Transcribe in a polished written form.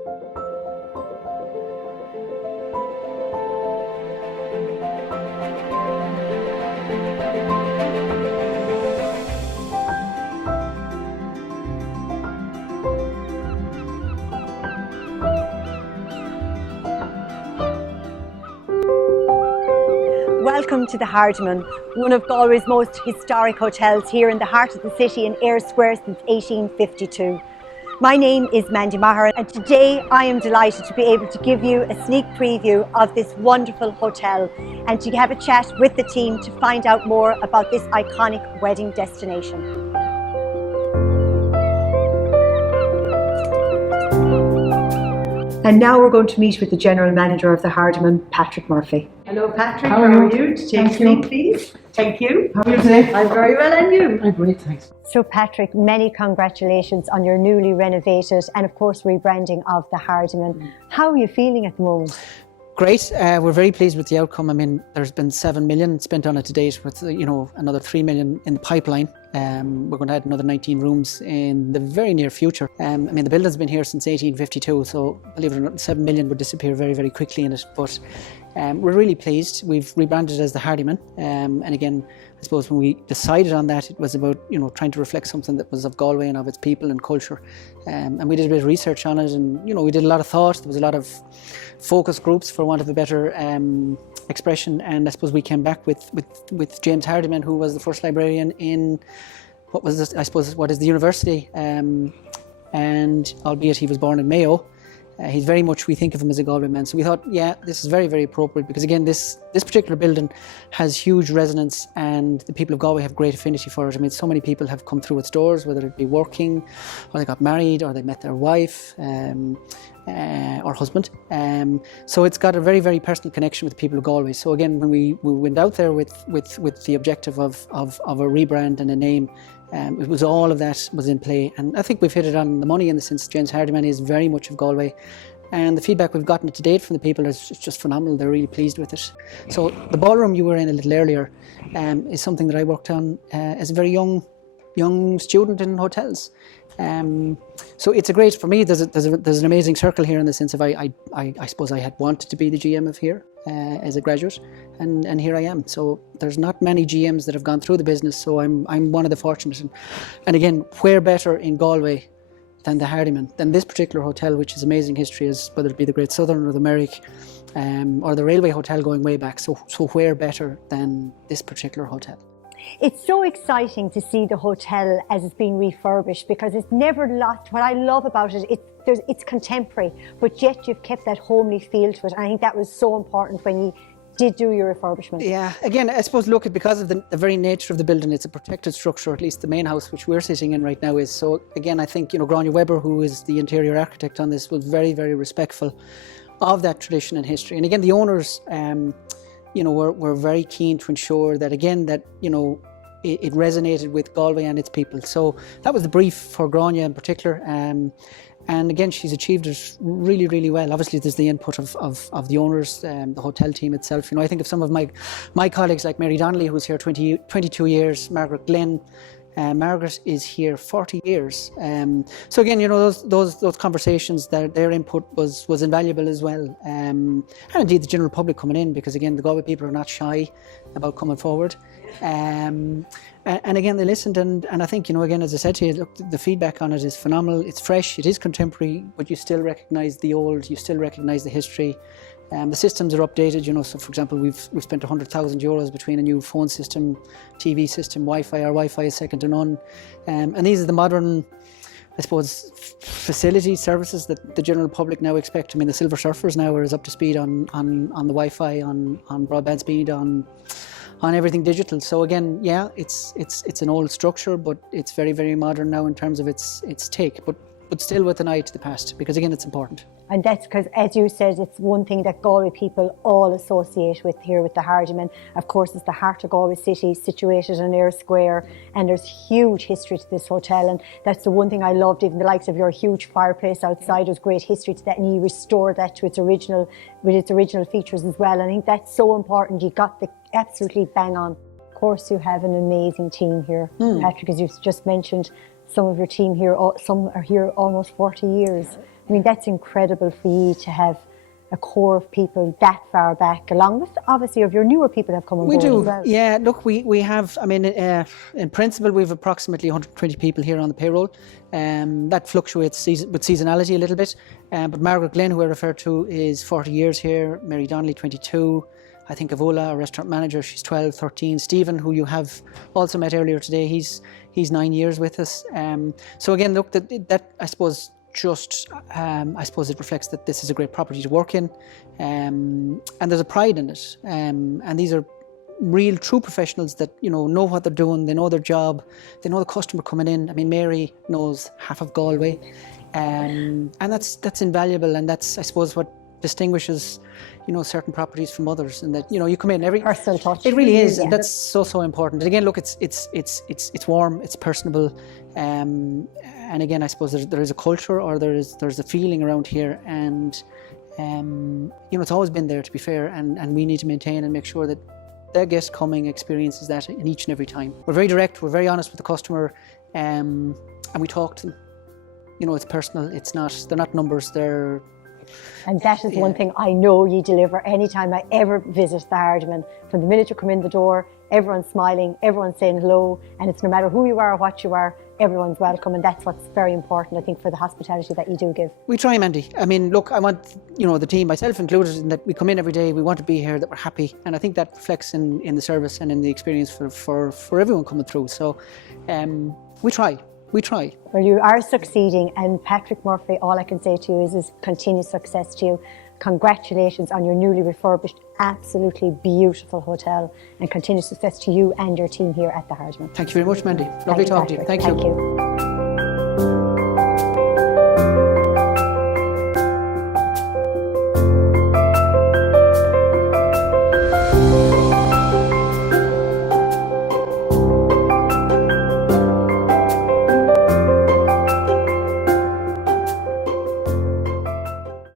Welcome to the Hardiman, one of Galway's most historic hotels here in the heart of the city in Eyre Square since 1852. My name is Mandy Meagher, and today I am delighted to be able to give you a sneak preview of this wonderful hotel and to have a chat with the team to find out more about this iconic wedding destination. And now we're going to meet with the General Manager of the Hardiman, Patrick Murphy. Hello Patrick, how are you? To take a seat, please. Thank you. How are you today? I'm very well, and you? I'm great, thanks. So Patrick, many congratulations on your newly renovated and of course rebranding of the Hardiman. How are you feeling at the moment? Great. We're very pleased with the outcome. I mean, there's been 7 million spent on it to date, with another 3 million in the pipeline. We're going to add another 19 rooms in the very near future. I mean, the building's been here since 1852, so believe it or not, 7 million would disappear very, very quickly in it. But we're really pleased. We've rebranded it as the Hardiman, and again, I suppose when we decided on that, it was about trying to reflect something that was of Galway and of its people and culture. And we did a bit of research on it, and we did a lot of thought. There was a lot of focus groups, for want of a better expression. And I suppose we came back with James Hardiman, who was the first librarian in what is the university. And albeit he was born in Mayo, he's very much, we think of him as a Galway man. So we thought, yeah, this is very, very appropriate, because again, this particular building has huge resonance, and the people of Galway have great affinity for it. I mean, so many people have come through its doors, whether it be working, or they got married, or they met their wife or husband. So it's got a very, very personal connection with the people of Galway. So again, when we went out there with the objective of a rebrand and a name, it was all of that was in play, and I think we've hit it on the money in the sense James Hardiman is very much of Galway, and the feedback we've gotten to date from the people is just phenomenal. They're really pleased with it. So the ballroom you were in a little earlier is something that I worked on as a very young student in hotels. So it's a great, for me, there's an amazing circle here in the sense of I suppose I had wanted to be the GM of here as a graduate, and here I am. So there's not many GMs that have gone through the business, so I'm one of the fortunate. And again, where better in Galway than the Hardiman, than this particular hotel, which is amazing history, as whether it be the Great Southern or the Merrick, or the Railway Hotel going way back. So where better than this particular hotel? It's so exciting to see the hotel as it's being refurbished, because it's never lost. What I love about it, it's contemporary, but yet you've kept that homely feel to it. And I think that was so important when you did do your refurbishment. Yeah, again, I suppose, look, because of the very nature of the building, it's a protected structure, at least the main house, which we're sitting in right now is. So again, I think, Grania Weber, who is the interior architect on this, was very, very respectful of that tradition and history. And again, the owners, we're very keen to ensure that, again, that, it resonated with Galway and its people. So that was the brief for Grania in particular. And again, she's achieved it really, really well. Obviously, there's the input of the owners, the hotel team itself. I think of some of my colleagues like Mary Donnelly, who's here 22 years, Margaret Glenn. Margaret is here 40 years. So again, those conversations, their input was invaluable as well. And indeed the general public coming in, because again, the Galway people are not shy about coming forward. And again, they listened, and I think, again, as I said to you, look, the feedback on it is phenomenal. It's fresh, it is contemporary, but you still recognise the old, you still recognise the history. The systems are updated, so for example, we've spent €100,000 between a new phone system, TV system, Wi-Fi. Our Wi-Fi is second to none. And these are the modern, I suppose, facility services that the general public now expect. I mean, the Silver Surfers now are as up to speed on the Wi-Fi, on broadband speed, on everything digital. So again, yeah, it's an old structure, but it's very, very modern now in terms of its take, but still with an eye to the past, because again, it's important. And that's because, as you said, it's one thing that Galway people all associate with here with the Hardiman. Of course, it's the heart of Galway city, situated in Eyre Square, and there's huge history to this hotel. And that's the one thing I loved, even the likes of your huge fireplace outside. There's great history to that, and you restored that to its original, with its original features as well. I think that's so important. You got the absolutely bang on. Of course, you have an amazing team here, Patrick, as you've just mentioned. some of your team here, some are here almost 40 years. I mean, that's incredible for you to have a core of people that far back, along with obviously of your newer people have come on board as well. Yeah, look, we have, I mean, in principle, we have approximately 120 people here on the payroll. That fluctuates with seasonality a little bit. But Margaret Glenn, who I referred to, is 40 years here. Mary Donnelly, 22. I think Avola, our restaurant manager, she's 12, 13. Stephen, who you have also met earlier today, he's 9 years with us. So again, look, that I suppose I suppose it reflects that this is a great property to work in, and there's a pride in it. And these are real, true professionals that know what they're doing. They know their job. They know the customer coming in. I mean, Mary knows half of Galway, and that's invaluable. And that's, I suppose, what distinguishes certain properties from others, and that you come in every personal touch. It really is, and that's so important. And again, look, it's warm, it's personable, and again, I suppose there is a culture, or there's a feeling around here, and it's always been there, to be fair, and we need to maintain and make sure that their guest coming experiences that in each and every time. We're very direct, we're very honest with the customer, and we talk to them. It's personal. They're not numbers. And that is one thing I know you deliver anytime I ever visit the Hardiman. From the minute you come in the door, everyone's smiling, everyone's saying hello, and it's no matter who you are or what you are, everyone's welcome, and that's what's very important, I think, for the hospitality that you do give. We try, Mandy. I mean, look, I want, the team, myself included, in that we come in every day, we want to be here, that we're happy, and I think that reflects in the service and in the experience for everyone coming through. So we try. Well, you are succeeding, and Patrick Murphy, all I can say to you is continued success to you. Congratulations on your newly refurbished, absolutely beautiful hotel, and continued success to you and your team here at the Hardiman. Thank you very much, Mandy. Lovely talking to you. Thank you.